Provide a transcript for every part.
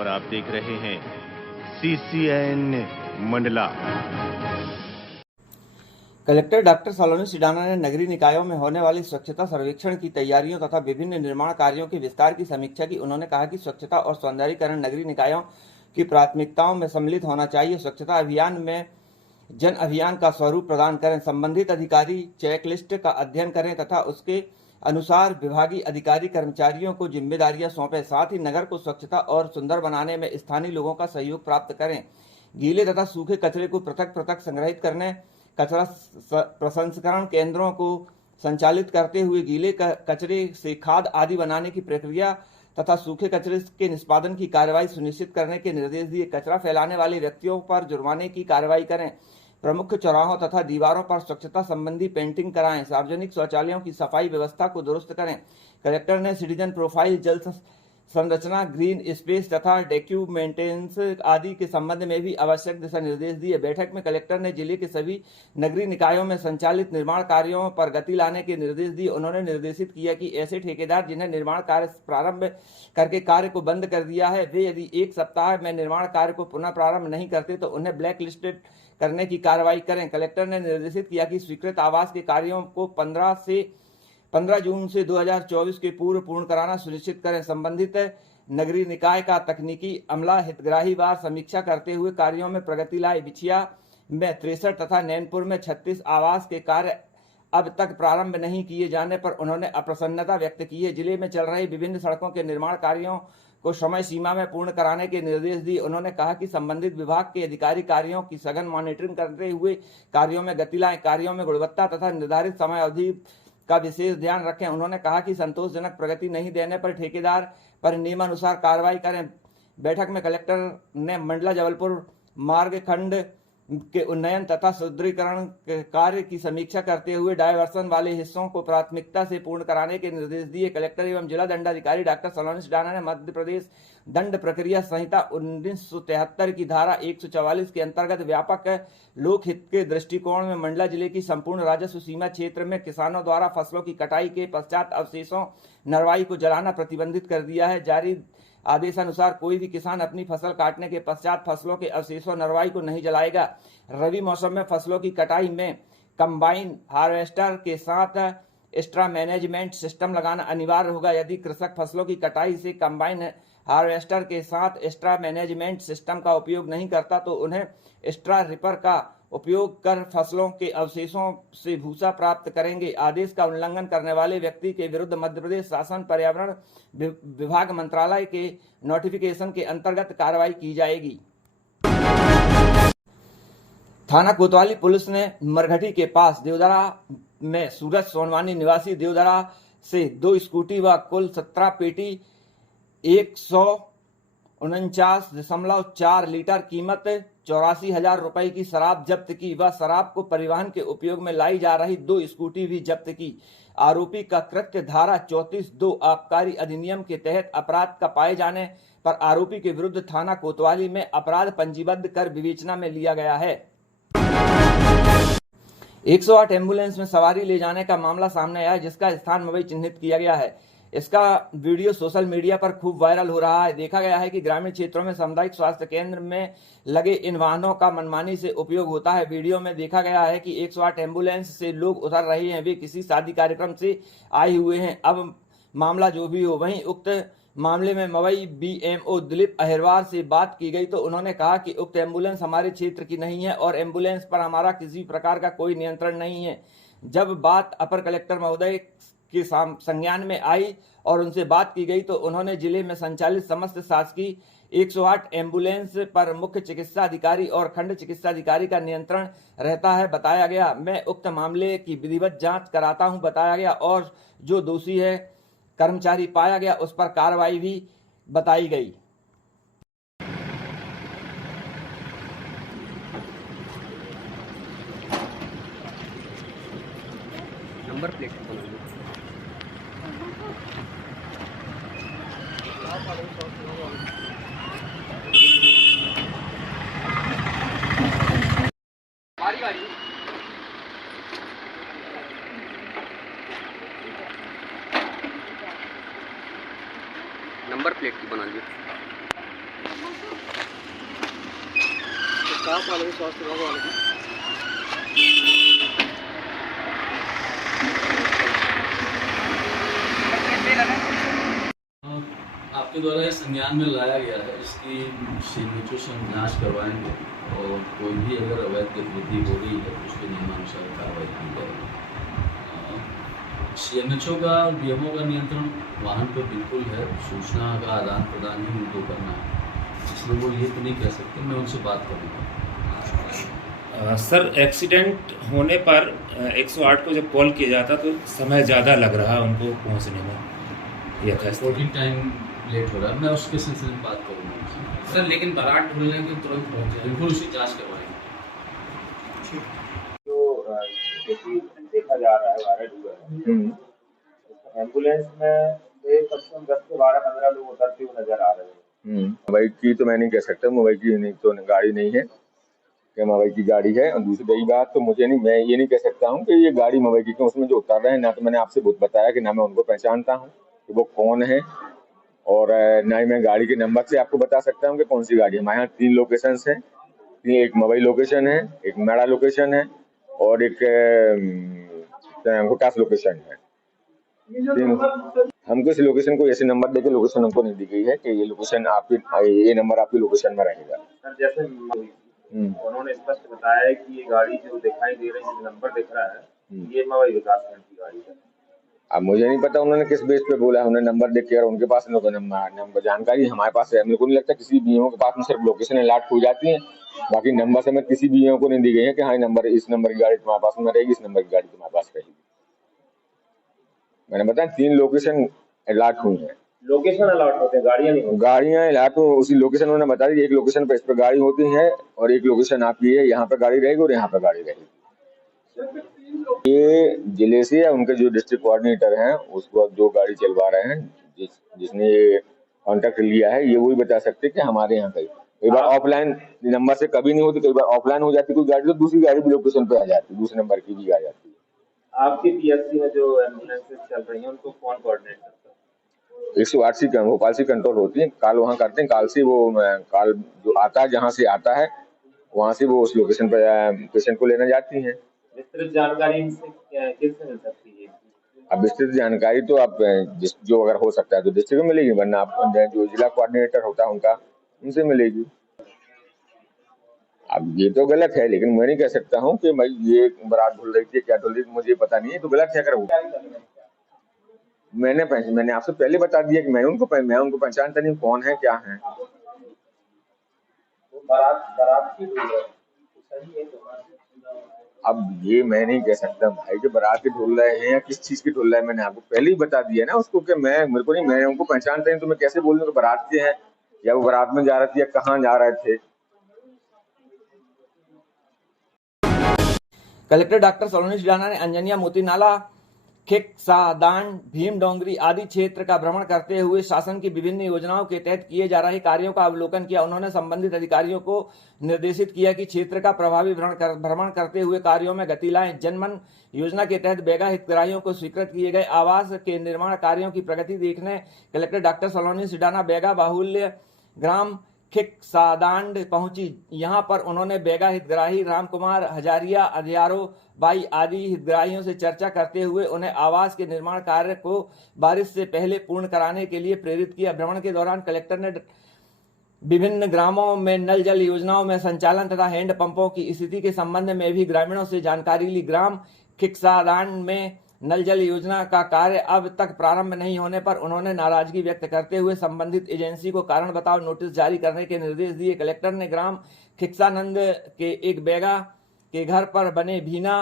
और आप देख रहे हैं CCN मंडला। कलेक्टर डॉक्टर सलोनी सिडाना ने नगरीय निकायों में होने वाली स्वच्छता सर्वेक्षण की तैयारियों तथा विभिन्न निर्माण कार्यों के विस्तार की समीक्षा की। उन्होंने कहा कि स्वच्छता और सौंदर्यीकरण नगरीय निकायों की प्राथमिकताओं में सम्मिलित होना चाहिए। स्वच्छता अभियान में जन अभियान का स्वरूप प्रदान करें। संबंधित अधिकारी चेकलिस्ट का अध्ययन करें तथा उसके अनुसार विभागीय अधिकारी कर्मचारियों को जिम्मेदारियां सौंपें। साथ ही नगर को स्वच्छता और सुंदर बनाने में स्थानीय लोगों का सहयोग प्राप्त करें। गीले तथा सूखे कचरे को पृथक पृथक संग्रहित करने, कचरा प्रसंस्करण केंद्रों को संचालित करते हुए गीले कचरे से खाद आदि बनाने की प्रक्रिया तथा सूखे कचरे के निष्पादन की कार्रवाई सुनिश्चित करने के निर्देश दिए। कचरा फैलाने वाले व्यक्तियों पर जुर्माने की कार्रवाई करें। प्रमुख चौराहों तथा दीवारों पर स्वच्छता संबंधी पेंटिंग कराएं। सार्वजनिक शौचालयों की सफाई व्यवस्था को दुरुस्त करें। कलेक्टर ने सिटीजन प्रोफाइल, जल संरचना, ग्रीन स्पेस तथा डेक्यू मेंटेनेंस आदि के संबंध में भी आवश्यक दिशा निर्देश दिए। बैठक में कलेक्टर ने जिले के सभी नगरीय निकायों में संचालित निर्माण कार्यों पर गति लाने के निर्देश दिए। उन्होंने निर्देशित किया कि ऐसे ठेकेदार जिन्हें निर्माण कार्य प्रारंभ करके कार्य को बंद कर दिया है, वे यदि 1 सप्ताह में निर्माण कार्य को पुनः प्रारंभ नहीं करते तो उन्हें ब्लैक लिस्टेड करने की कार्रवाई करें। कलेक्टर ने निर्देशित किया कि स्वीकृत आवास के कार्यों को 15 जून से 2024 के पूर्व पूर्ण कराना सुनिश्चित करें। संबंधित नगरीय निकाय का तकनीकी अमला हितग्राहीवार समीक्षा करते हुए कार्यों में प्रगति लाए। बिछिया में 63 तथा नैनपुर में 36 आवास के कार्य अब तक प्रारंभ नहीं किए जाने पर उन्होंने अप्रसन्नता व्यक्त की है। जिले में चल रहे विभिन्न सड़कों के निर्माण कार्यों को समय सीमा में पूर्ण कराने के निर्देश दिए। उन्होंने कहा कि संबंधित विभाग के अधिकारी कार्यों की सघन मॉनिटरिंग करते हुए कार्यों में गति लाएं। कार्यों में गुणवत्ता तथा निर्धारित समय अवधि का विशेष ध्यान रखें। उन्होंने कहा कि संतोषजनक प्रगति नहीं देने पर ठेकेदार पर नियमानुसार कार्रवाई करें। बैठक में कलेक्टर ने मंडला जबलपुर मार्ग खंड के उन्नयन तथा सुदृढ़ीकरण कार्य की समीक्षा करते हुए डायवर्सन वाले हिस्सों को प्राथमिकता से पूर्ण कराने के निर्देश दिए। कलेक्टर एवं जिला दंडाधिकारी डॉक्टर सलोनी सिडाना ने मध्य प्रदेश दंड प्रक्रिया संहिता 1973 की धारा 144 के अंतर्गत व्यापक लोक हित के दृष्टिकोण में मंडला जिले की संपूर्ण राजस्व सीमा क्षेत्र में किसानों द्वारा फसलों की कटाई के पश्चात अवशेषों नरवाई को जलाना प्रतिबंधित कर दिया है। जारी आदेशानुसार कोई भी किसान अपनी फसल काटने के पश्चात फसलों के अवशेषों नरवाई को नहीं जलाएगा। रबी मौसम में फसलों की कटाई में कंबाइन हार्वेस्टर के साथ एक्स्ट्रा मैनेजमेंट सिस्टम लगाना अनिवार्य होगा। यदि कृषक फसलों की कटाई से कंबाइन हार्वेस्टर के साथ एक्स्ट्रा मैनेजमेंट सिस्टम का उपयोग नहीं करता तो उन्हें एक्स्ट्रा रिपर का उपयोग कर फसलों के अवशेषों से भूसा प्राप्त करेंगे। आदेश का उल्लंघन करने वाले व्यक्ति के विरुद्ध मध्य प्रदेश शासन पर्यावरण विभाग मंत्रालय के नोटिफिकेशन के अंतर्गत कार्रवाई की जाएगी। थाना कोतवाली पुलिस ने मरघटी के पास देवदरा में सूरज सोनवानी निवासी देवदरा से 2 स्कूटी व कुल 17 पेटी 149.4 लीटर कीमत 84,000 रुपए की शराब जब्त की व शराब को परिवहन के उपयोग में लाई जा रही 2 स्कूटी भी जब्त की। आरोपी का कृत्य धारा 34(2) आबकारी अधिनियम के तहत अपराध का पाए जाने पर आरोपी के विरुद्ध थाना कोतवाली में अपराध पंजीबद्ध कर विवेचना में लिया गया है। 108 एम्बुलेंस में सवारी ले जाने का मामला सामने आया जिसका स्थान मुंबई चिन्हित किया गया है। इसका वीडियो सोशल मीडिया पर खूब वायरल हो रहा है। देखा गया है कि ग्रामीण क्षेत्रों में सामुदायिक स्वास्थ्य केंद्र में लगे इन वाहनों का मनमानी से उपयोग होता है। वीडियो में देखा गया है कि 108 एम्बुलेंस से लोग उतर रहे हैं, वे किसी शादी कार्यक्रम से आए हुए हैं। अब मामला जो भी हो, वहीं उक्त मामले में मवई BMO दिलीप अहिरवार से बात की गई तो उन्होंने कहा कि उक्त एम्बुलेंस हमारे क्षेत्र की नहीं है और एम्बुलेंस पर हमारा किसी प्रकार का कोई नियंत्रण नहीं है। जब बात अपर कलेक्टर महोदय के संज्ञान में आई और उनसे बात की गई तो उन्होंने जिले में संचालित समस्त शासकीय 108 एम्बुलेंस पर मुख्य चिकित्सा अधिकारी और खंड चिकित्सा अधिकारी का नियंत्रण रहता है बताया गया। मैं उक्त मामले की विधिवत जांच कराता हूं बताया गया और जो दोषी है कर्मचारी पाया गया उस पर कार्रवाई भी बताई गई। नंबर प्लेट नंबर प्लेट की बना लीजिए। स्टाफ वाले भी, स्वास्थ्य विभाग वाले भी। आपके द्वारा ये संज्ञान में लाया गया है, इसकी सीएमएचओ से हम जाँच करवाएंगे और कोई भी अगर अवैध गतिविधि हो रही है तो उसके नियमानुसार कार्रवाई की जाएगी। सीएमएचओ का नियमों का नियंत्रण वाहन पर बिल्कुल है, सूचना का आदान प्रदान ही उनको करना है, इसलिए वो ये तो नहीं कह सकते, मैं उनसे बात करूँगा। सर, एक्सीडेंट होने पर 108 को जब कॉल किया जाता तो समय ज़्यादा लग रहा है उनको पहुंचने में, रिपोर्टिंग टाइम लेट हो रहा है, मैं उसके सिलसिले में बात करूँगा। सर लेकिन बारात ढूंढने के तुरंत पहुँचे, बिल्कुल उसकी जाँच करवाएंगे। जो देखा जा रहा है वायरल हुआ है, एम्बुलेंस में से कम से कम 10 से 12-15 लोग उतरते हुए नजर आ रहे हैं। मवई की तो मैं नहीं कह सकता, मवई की नहीं तो गाड़ी नहीं है कि मवई की गाड़ी है। और दूसरी बात तो मुझे नहीं, मैं ये नहीं कह सकता हूँ कि ये गाड़ी मवई की, उसमें जो उतर रहे हैं ना तो मैंने आपसे बहुत बताया कि ना मैं उनको पहचानता हूँ कि वो कौन है, और ना ही मैं गाड़ी के नंबर से आपको बता सकता हूँ कि कौन सी गाड़ी है। हमारे यहाँ 3 लोकेशन है, एक मवई लोकेशन है, एक मेड़ा लोकेशन है और एक हुटास लोकेशन है। हमको इस लोकेशन को ऐसे नंबर देके लोकेशन हमको नहीं दी गई है कि ये लोकेशन आपकी, ये नंबर आपकी लोकेशन में रहेगा। सर जैसे उन्होंने स्पष्ट बताया है कि ये गाड़ी जो दिखाई दे रही है, नंबर दिख रहा है, ये मवई विकासखंड की गाड़ी है। अब मुझे नहीं पता उन्होंने किस बेस पे बोला, उन्होंने नंबर देख के, और उनके पास नंबर जानकारी हमारे पास है। मेरे को नहीं लगता किसी बीओ के पास में सिर्फ लोकेशन अलर्ट हो जाती है, बाकी नंबर समेत किसी बीओ को नहीं दी गई है कि हाँ नंबर, इस नंबर की गाड़ी तुम्हारे पास में रहेगी, इस नंबर की गाड़ी तुम्हारे पास रहेगी। मैंने बताया 3 लोकेशन अलर्ट हुई है। लोकेशन अलर्ट होते हैं, गाड़ियां नहीं होती। गाड़ियां अलर्ट हो, उसी लोकेशन उन्होंने बता दी, एक लोकेशन पे इस पर गाड़ी होती है और एक लोकेशन आपकी है, यहाँ पे गाड़ी रहेगी और यहाँ पे गाड़ी रहेगी। ये जिले से या उनके जो डिस्ट्रिक्ट कोऑर्डिनेटर हैं, उसको जो गाड़ी चलवा रहे हैं, जिसने ये कॉन्टेक्ट लिया है, ये वही बता सकते कि हमारे यहाँ कई बार ऑफलाइन नंबर से कभी नहीं होती, कई बार ऑफलाइन हो जाती कोई गाड़ी तो दूसरी गाड़ी भी लोकेशन पे आ जाती है, दूसरे नंबर की भी आ जाती है। आपकी पीएससी में जो एम्बुलेंसेज चल रही हैं उनको कौन कोऑर्डिनेट करता है? 108 सी भोपाल से कंट्रोल होती है, कॉल वहाँ करते हैं, कॉल से वो कॉल जो आता है, जहाँ से आता है वहाँ से वो उस लोकेशन पे पेशेंट को लेने जाती है। विस्तृत जानकारी किससे मिल सकती है? अब विस्तृत जानकारी तो आप जो अगर हो सकता है तो डिस्ट्रिक्ट में मिलेगी, वरना आप जो जिला कोऑर्डिनेटर होता है उनका, उनसे मिलेगी। अब ये तो गलत है, लेकिन मैं नहीं कह सकता हूँ कि भाई ये बारात ढुल रही थी क्या ढुल रही थी, मुझे पता नहीं है, तो गलत है। अगर मैंने आपसे पहले बता दिया कि मैं उनको पहचानता नहीं कौन है क्या है। बारात की अब ये मैं नहीं कह सकता भाई कि बारात के ढुल रहे हैं या किस चीज की ढुल रहा है। मैंने आपको पहले ही बता दिया ना उसको कि मेरे को नहीं, मैं उनको पहचानता नहीं तो मैं कैसे बोल दूं कि बारात के हैं, या वो बारात में जा रहे थे या कहाँ जा रहे थे। कलेक्टर डॉक्टर सलोनी सिडाना ने अंजनिया, मोती नाला, खिकसादान, भीम डोंगरी आदि क्षेत्र का भ्रमण करते हुए शासन की विभिन्न योजनाओं के तहत किए जा रहे कार्यों का अवलोकन किया। उन्होंने संबंधित अधिकारियों को निर्देशित किया कि क्षेत्र का प्रभावी भ्रमण करते हुए कार्यों में गति लाएं। जनमन योजना के तहत बेगा हितग्राहियों को स्वीकृत किए गए आवास के निर्माण कार्यों की प्रगति देखने कलेक्टर डॉक्टर सलोनी सिडाना बेगा बाहुल्य ग्राम खिकसादांड पहुंची। यहां पर उन्होंने बेगा हितग्राही रामकुमार हजारिया, अधियारो बाई आदि हितग्राहियों से चर्चा करते हुए उन्हें आवास के निर्माण कार्य को बारिश से पहले पूर्ण कराने के लिए प्रेरित किया। भ्रमण के दौरान कलेक्टर ने विभिन्न ग्रामों में नल जल योजनाओं में संचालन तथा हैंड पंपों की स्थिति के संबंध में भी ग्रामीणों से जानकारी ली। ग्राम खिकसादांड में नल जल योजना का कार्य अब तक प्रारंभ नहीं होने पर उन्होंने नाराजगी व्यक्त करते हुए संबंधित एजेंसी को कारण बताओ नोटिस जारी करने के निर्देश दिए। कलेक्टर ने ग्राम खिकसानंद के एक बेगा के घर पर बने भीना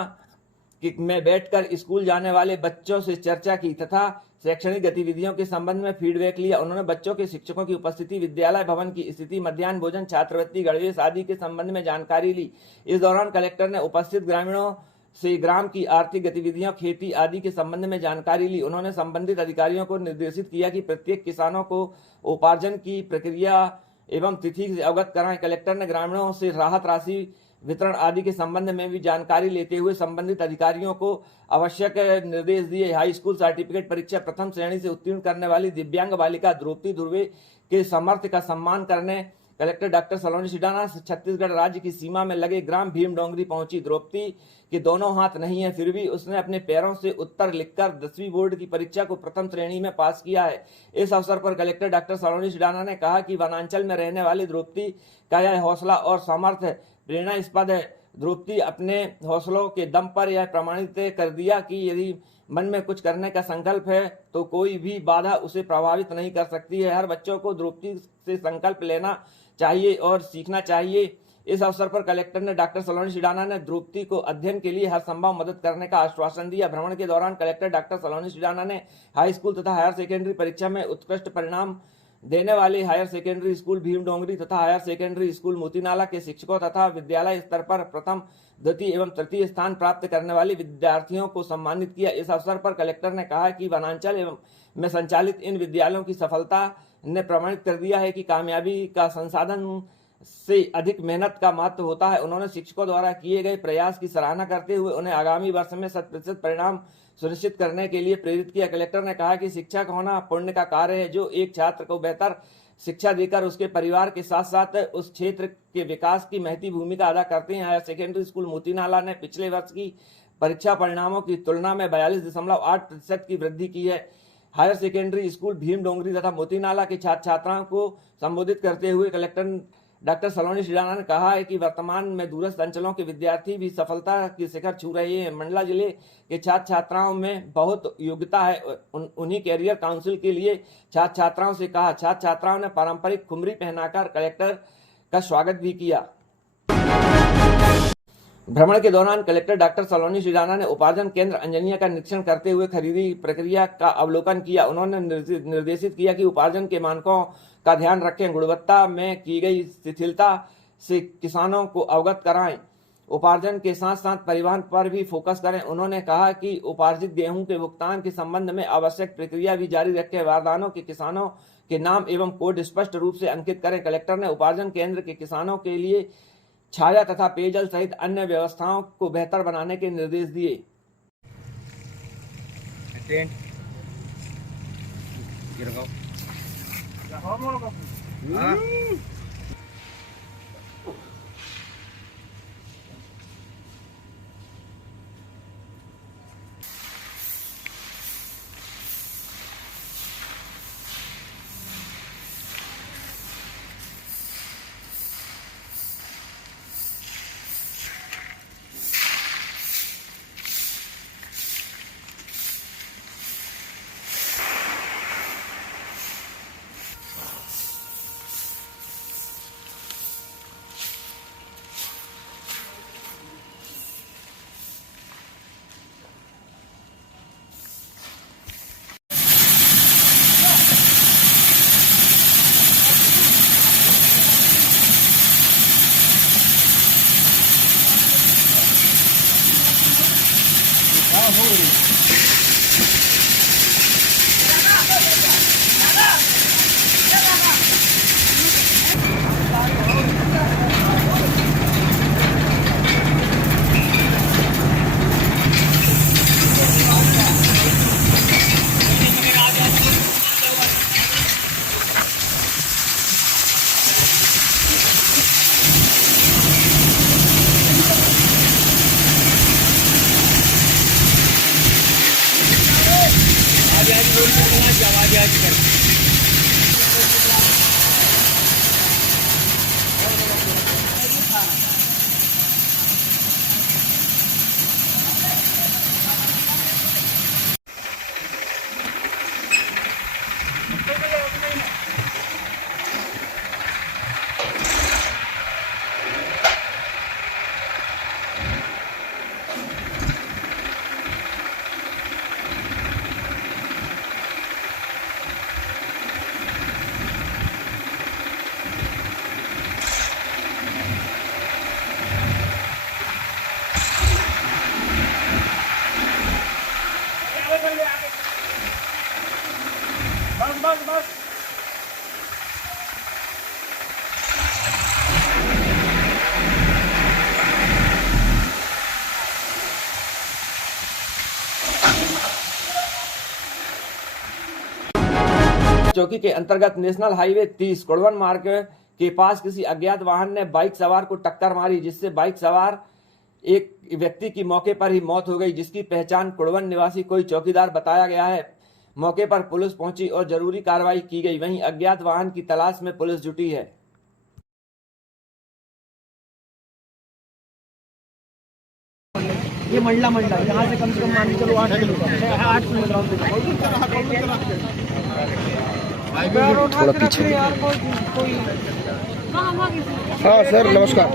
में बैठकर स्कूल जाने वाले बच्चों से चर्चा की तथा शैक्षणिक गतिविधियों के संबंध में फीडबैक लिया। उन्होंने बच्चों के शिक्षकों की उपस्थिति, विद्यालय भवन की स्थिति, मध्याह्न भोजन, छात्रवृत्ति, गणवेश आदि के संबंध में जानकारी ली। इस दौरान कलेक्टर ने उपस्थित ग्रामीणों से ग्राम की आर्थिक गतिविधियों, खेती आदि के संबंध में जानकारी ली। उन्होंने संबंधित अधिकारियों को निर्देशित किया कि प्रत्येक किसानों को उपार्जन की प्रक्रिया एवं तिथि से अवगत कराएं। कलेक्टर ने ग्रामीणों से राहत राशि वितरण आदि के संबंध में भी जानकारी लेते हुए संबंधित अधिकारियों को आवश्यक निर्देश दिए। हाई स्कूल सर्टिफिकेट परीक्षा प्रथम श्रेणी से उत्तीर्ण करने वाली दिव्यांग बालिका द्रौपदी ध्रुवे के सामर्थ्य का सम्मान करने कलेक्टर डॉक्टर सलोनी सिडाना छत्तीसगढ़ राज्य की सीमा में लगे ग्राम भीम डोंगरी पहुंची। द्रौपदी के दोनों हाथ नहीं है, फिर भी उसने अपने पैरों से उत्तर लिखकर 10वीं बोर्ड की परीक्षा को प्रथम श्रेणी में पास किया है। इस अवसर पर कलेक्टर डॉक्टर सलोनी सिडाना ने कहा कि वनांचल में रहने वाली द्रौपदी का यह हौसला और सामर्थ्य प्रेरणास्पद है। द्रौपदी अपने हौसलों के दम पर यह प्रमाणित कर दिया कि यदि मन में कुछ करने का संकल्प है तो कोई भी बाधा उसे प्रभावित नहीं कर सकती है। हर बच्चों को द्रौपदी से संकल्प लेना चाहिए और सीखना चाहिए। इस अवसर पर कलेक्टर ने डॉक्टर सलोनी सिडाना ने द्रौपदी को अध्ययन के लिए हर संभव मदद करने का आश्वासन दिया। भ्रमण के दौरान कलेक्टर डॉक्टर सलोनी सिडाना ने हाई स्कूल तथा हायर सेकेंडरी परीक्षा में उत्कृष्ट परिणाम देने वाले हायर सेकेंडरी स्कूल भीम डोंगरी तथा हायर सेकेंडरी स्कूल मोतीनाला के शिक्षकों तथा विद्यालय स्तर पर प्रथम, द्वितीय एवं तृतीय स्थान प्राप्त करने वाले विद्यार्थियों को सम्मानित किया। इस अवसर पर कलेक्टर ने कहा कि वनांचल एवं में संचालित इन विद्यालयों की सफलता ने प्रमाणित कर दिया है कि कामयाबी का संसाधन से अधिक मेहनत का महत्व होता है। उन्होंने शिक्षकों द्वारा किए गए प्रयास की सराहना करते हुए उन्हें आगामी वर्ष में 100% परिणाम सुनिश्चित करने के लिए प्रेरित किया। कलेक्टर ने कहा कि शिक्षक होना पुण्य का कार्य है, जो एक छात्र को बेहतर शिक्षा देकर उसके परिवार के साथ साथ उस क्षेत्र के विकास की महती भूमिका अदा करते हैं। हायर सेकेंडरी स्कूल मोतीनाला ने पिछले वर्ष की परीक्षा परिणामों की तुलना में 42.8% की वृद्धि की है। हायर सेकेंडरी स्कूल भीम डोंगरी तथा मोतीनाला के छात्र छात्राओं को संबोधित करते हुए कलेक्टर डॉक्टर सलोनी सिडाना ने कहा है कि वर्तमान में दूरस्थ अंचलों के विद्यार्थी भी सफलता के शिखर छू रहे हैं। मंडला जिले के छात्र छात्राओं में बहुत योग्यता है। उन्हीं कैरियर काउंसिल के लिए छात्र छात्राओं से कहा। छात्र छात्राओं ने पारंपरिक खुमरी पहनाकर कलेक्टर का स्वागत भी किया। भ्रमण के दौरान कलेक्टर डॉक्टर सलोनी सिडाना ने उपार्जन केंद्र अंजनिया का निरीक्षण करते हुए खरीदी प्रक्रिया का अवलोकन किया। उन्होंने निर्देशित किया कि उपार्जन के मानकों का ध्यान रखें, गुणवत्ता में की गई शिथिलता से किसानों को अवगत कराएं, उपार्जन के साथ साथ परिवहन पर भी फोकस करें। उन्होंने कहा कि उपार्जित गेहूं के भुगतान के संबंध में आवश्यक प्रक्रिया भी जारी रखें, बारदानों के किसानों के नाम एवं कोड स्पष्ट रूप से अंकित करें। कलेक्टर ने उपार्जन केंद्र के किसानों के लिए छाया तथा पेयजल सहित अन्य व्यवस्थाओं को बेहतर बनाने के निर्देश दिए। चौकी के अंतर्गत नेशनल हाईवे 30 कोड़वन मार्ग के पास किसी अज्ञात वाहन ने बाइक सवार को टक्कर मारी, जिससे बाइक सवार एक व्यक्ति की मौके पर ही मौत हो गई, जिसकी पहचान कुड़वन निवासी कोई चौकीदार बताया गया है। मौके पर पुलिस पहुंची और जरूरी कार्रवाई की गई। वहीं अज्ञात वाहन की तलाश में पुलिस जुटी है। ये मंडला यहाँ से कम मान के चलो 8 किलोमीटर थोड़ा पीछे। हाँ सर नमस्कार।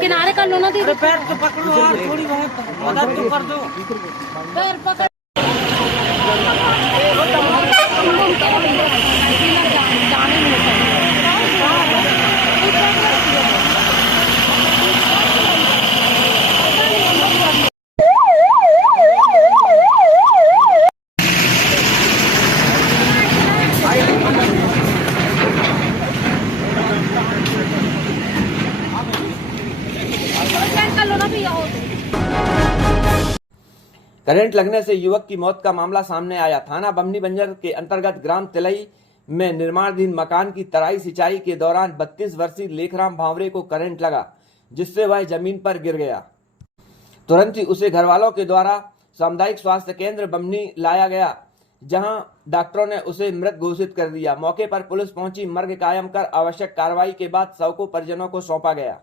किनारे कर लो ना दीदी। पैर तो पकड़ो और थोड़ी बहुत मदद तो कर दो। पैर पकड़। करंट लगने से युवक की मौत का मामला सामने आया। थाना बमनी बंजर के अंतर्गत ग्राम तिलई में निर्माणाधीन मकान की तराई सिंचाई के दौरान 32 वर्षीय लेखराम भांवरे को करंट लगा, जिससे वह जमीन पर गिर गया। तुरंत ही उसे घरवालों के द्वारा सामुदायिक स्वास्थ्य केंद्र बमनी लाया गया, जहां डॉक्टरों ने उसे मृत घोषित कर दिया। मौके पर पुलिस पहुंची, मर्ग कायम कर आवश्यक कार्रवाई के बाद शव को परिजनों को सौंपा गया।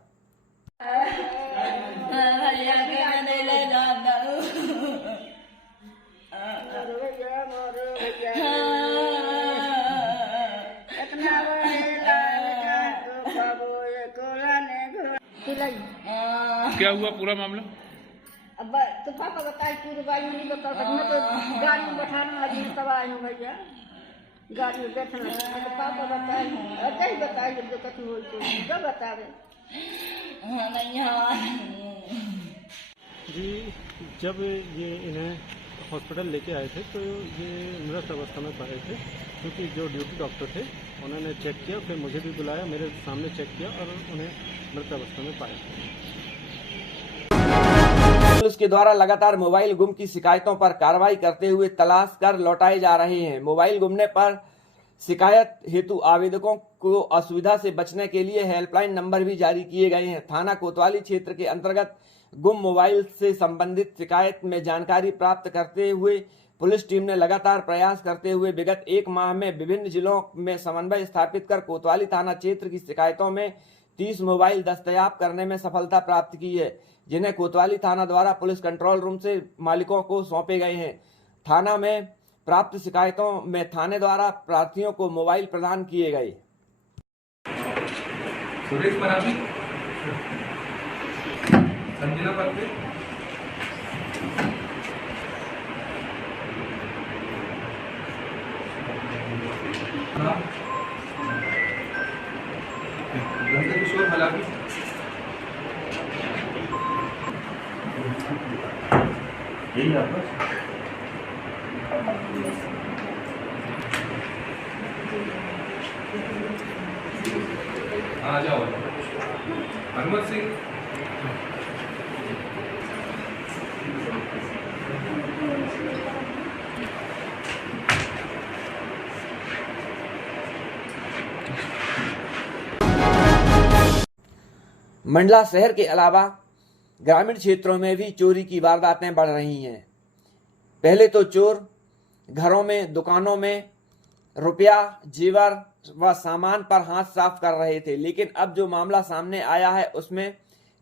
क्या हुआ पूरा मामला? अब तो पापा बताए पूरी बाई नहीं बता मैं तो गाड़ी में बैठाना अभी तब आई हूँ भैया, गाड़ी में बैठना तो पापा बताए अच्छा ही बताए जब दिक्कत हो तो बता रहे। जी जब ये इन्हें हॉस्पिटल लेके आए थे तो ये मृत अवस्था में पाए थे, क्योंकि जो ड्यूटी डॉक्टर थे उन्होंने चेक किया, फिर मुझे भी बुलाया, मेरे सामने चेक किया और उन्हें मृत अवस्था में पाया। पुलिस के द्वारा लगातार मोबाइल गुम की शिकायतों पर कार्रवाई करते हुए तलाश कर लौटाए जा रहे हैं। मोबाइल गुमने पर शिकायत हेतु आवेदकों को असुविधा से बचने के लिए हेल्पलाइन नंबर भी जारी किए गए हैं। थाना कोतवाली क्षेत्र के अंतर्गत गुम मोबाइल से संबंधित शिकायत में जानकारी प्राप्त करते हुए पुलिस टीम ने लगातार प्रयास करते हुए विगत 1 माह में विभिन्न जिलों में समन्वय स्थापित कर कोतवाली थाना क्षेत्र की शिकायतों में 30 मोबाइल दस्तयाब करने में सफलता प्राप्त की है, जिन्हें कोतवाली थाना द्वारा पुलिस कंट्रोल रूम से मालिकों को सौंपे गए हैं। थाना में प्राप्त शिकायतों में थाने द्वारा प्रार्थियों को मोबाइल प्रदान किए गए। यही आपका आ जाओ हनुमत सिंह। मंडला शहर के अलावा ग्रामीण क्षेत्रों में भी चोरी की वारदातें बढ़ रही हैं। पहले तो चोर घरों में, दुकानों में रुपया, जेवर व सामान पर हाथ साफ कर रहे थे, लेकिन अब जो मामला सामने आया है उसमें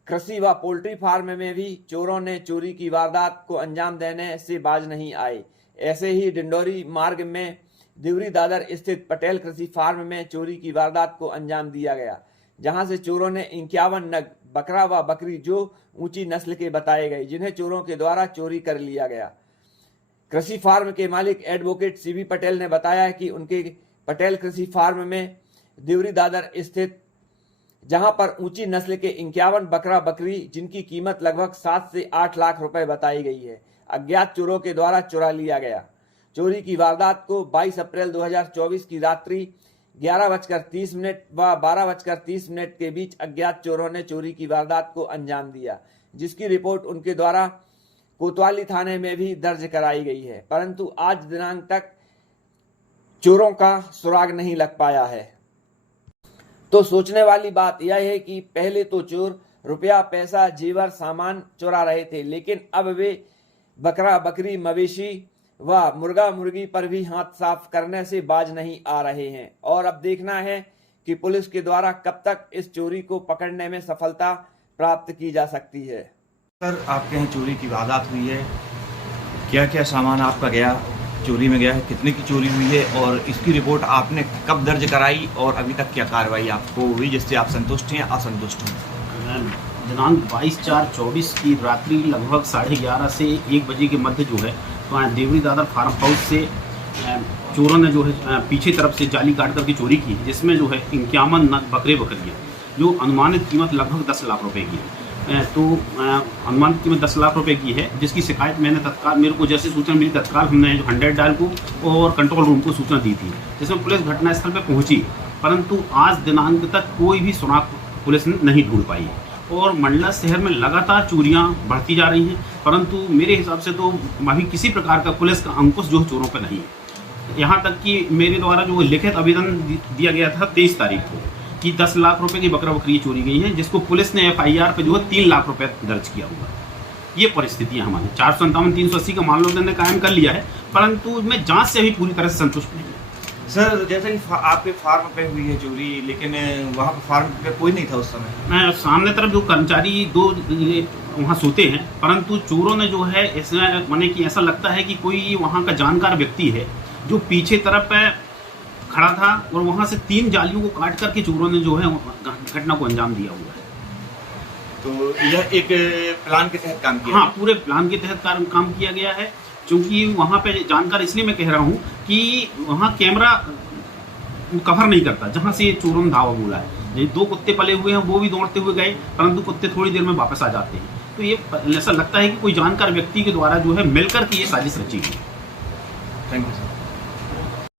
कृषि व पोल्ट्री फार्म में भी चोरों ने चोरी की वारदात को अंजाम देने से बाज नहीं आए। ऐसे ही डिंडोरी मार्ग में दिवरी दादर स्थित पटेल कृषि फार्म में चोरी की वारदात को अंजाम दिया गया, जहां से चोरों ने 51 नग बकरा व बकरी जो ऊंची नस्ल के बताए गए, जिन्हें चोरों के द्वारा चोरी कर लिया गया। कृषि फार्म के मालिक एडवोकेट सीबी पटेल ने बताया कि उनके पटेल कृषि फार्म में दिवरी दादर स्थित जहां पर ऊंची नस्ल के 51 बकरा बकरी जिनकी कीमत लगभग 7 से 8 लाख रुपए बताई गई है, अज्ञात चोरों के द्वारा चुरा लिया गया। चोरी की वारदात को 22 अप्रैल 2024 की रात्रि 11:30 व 12:30 के बीच अज्ञात चोरों ने चोरी की वारदात को अंजाम दिया। जिसकी रिपोर्ट उनके द्वारा कोतवाली थाने में भी दर्ज कराई गई है, परंतु आज दिनांक तक चोरों का सुराग नहीं लग पाया है। तो सोचने वाली बात यह है कि पहले तो चोर रुपया, पैसा, जेवर, सामान चुरा रहे थे, लेकिन अब वे बकरा, बकरी, मवेशी व मुर्गा, मुर्गी पर भी हाथ साफ करने से बाज नहीं आ रहे हैं। और अब देखना है कि पुलिस के द्वारा कब तक इस चोरी को पकड़ने में सफलता प्राप्त की जा सकती है। सर, आपके यहाँ चोरी की वारदात हुई है, क्या क्या सामान आपका गया, चोरी में गया है, कितने की चोरी हुई है और इसकी रिपोर्ट आपने कब दर्ज कराई और अभी तक क्या कार्रवाई आपको हुई जिससे आप संतुष्ट हैं या असंतुष्ट हैं? दिनांक 22/4/24 की रात्रि लगभग 11:30 से 1 बजे के मध्य जो है तो देवरी दादर फार्म हाउस से चोरों ने जो है पीछे तरफ से जाली काट करके चोरी की, जिसमें जो है 51 नग बकरियाँ जो अनुमानित कीमत लगभग 10 लाख रुपए की है। तो अनुमानित कीमत 10 लाख रुपए की है, जिसकी शिकायत मैंने तत्काल, मेरे को जैसे सूचना मिली तत्काल हमने जो 100 डायल को और कंट्रोल रूम को सूचना दी थी, जिसमें पुलिस घटनास्थल पर पहुंची, परंतु आज दिनांक तक कोई भी सुराग पुलिस ने नहीं ढूंढ पाई है और मंडला शहर में लगातार चोरियां बढ़ती जा रही हैं, परंतु मेरे हिसाब से तो अभी किसी प्रकार का पुलिस का अंकुश जो चोरों पर नहीं है। यहाँ तक कि मेरे द्वारा जो लिखित आवेदन दिया गया था 23 तारीख को कि 10 लाख रुपए की बकरी चोरी गई है, जिसको पुलिस ने FIR पे जो है 3 लाख रुपए दर्ज किया हुआ है। ये परिस्थितियाँ हमारी 457 380 का मामला ने कायम कर लिया है, परंतु मैं जाँच से भी पूरी तरह से संतुष्ट नहीं हूँ। सर, जैसे कि आपके फार्म पे हुई है चोरी, लेकिन वहाँ पर फार्म पे कोई नहीं था उस समय। सामने तरफ जो कर्मचारी 2 वहाँ सोते हैं, परंतु चोरों ने जो है ऐसा माने कि ऐसा लगता है कि कोई वहाँ का जानकार व्यक्ति है जो पीछे तरफ खड़ा था और वहाँ से 3 जालियों को काट करके चोरों ने जो है घटना को अंजाम दिया हुआ है। तो यह एक प्लान के तहत काम किया? हाँ, पूरे प्लान के तहत काम किया गया है, क्योंकि वहाँ पे जानकार इसलिए मैं कह रहा हूँ कि वहाँ कैमरा कवर नहीं करता जहाँ से चोरों ने धावा बोला है। ये 2 कुत्ते पले हुए हैं, वो भी दौड़ते हुए गए, परंतु कुत्ते थोड़ी देर में वापस आ जाते हैं। तो ये ऐसा लगता है कि कोई जानकार व्यक्ति के द्वारा जो है मिलकर के ये साजिश रची गई। Thank you sir.